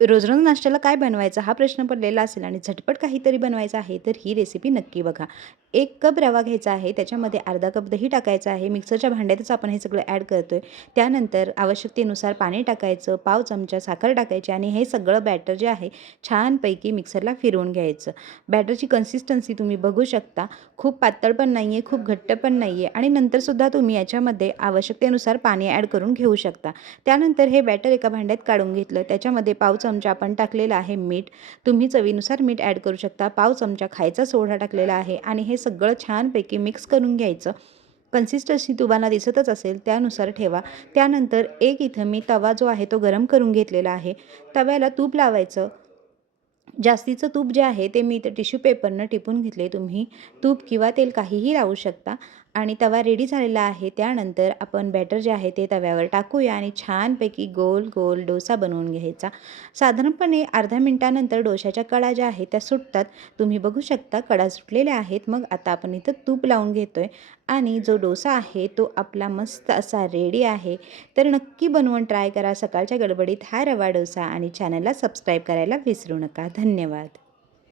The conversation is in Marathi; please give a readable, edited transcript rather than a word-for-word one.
रोज-रोज नाश्त्याला काय बनवायचं हा प्रश्न पडलेला असेल आणि झटपट काहीतरी बनवायचं आहे, तर ही रेसिपी नक्की बघा. 1 कप रवा घ्यायचा आहे, त्याच्यामध्ये अर्धा कप दही टाकायचं आहे. मिक्सरच्या भांड्यातच आपण हे सगळं ॲड करतोय. त्यानंतर आवश्यकतेनुसार पाणी टाकायचं, पाव चमचा साखर टाकायची आणि हे सगळं बॅटर जे आहे छानपैकी मिक्सरला फिरवून घ्यायचं. बॅटरची कन्सिस्टन्सी तुम्ही बघू शकता. खूप पातळ पण नाही आहे, खूप घट्ट पण नाही आहे आणि नंतरसुद्धा तुम्ही याच्यामध्ये आवश्यकतेनुसार पाणी ॲड करून घेऊ शकता. त्यानंतर हे बॅटर एका भांड्यात काढून घेतलं. त्याच्यामध्ये पाव चमचा आपण टाकलेला आहे मीठ. तुम्ही चवीनुसार मीठ ॲड करू शकता. पाव चमचा खायचा सोडा टाकलेला आहे आणि हे सगळं छानपैकी मिक्स करून घ्यायचं. कन्सिस्टन्सी तुम्हाला दिसतच असेल त्यानुसार ठेवा. त्यानंतर एक इथं मी तवा जो आहे तो गरम करून घेतलेला आहे. तव्याला तूप लावायचं. जास्तीचं तूप जे आहे ते मी इथं टिश्यू पेपरनं टिपून घेतले. तुम्ही तूप किंवा तेल काहीही लावू शकता आणि तवा रेडी झालेला आहे. त्यानंतर आपण बॅटर जे आहे ते तव्यावर टाकूया आणि छानपैकी गोल गोल डोसा बनवून घ्यायचा. साधारणपणे अर्ध्या मिनिटानंतर डोशाच्या कडा ज्या आहेत त्या सुटतात. तुम्ही बघू शकता कडा सुटलेल्या आहेत. मग आता आपण इथं तूप लावून घेतोय आणि जो डोसा आहे तो आपला मस्त असा रेडी आहे. तर नक्की बनवून ट्राय करा. सकाळच्या गडबडीत हा रवा डोसा आणि चॅनलला सबस्क्राईब करायला विसरू नका. धन्यवाद.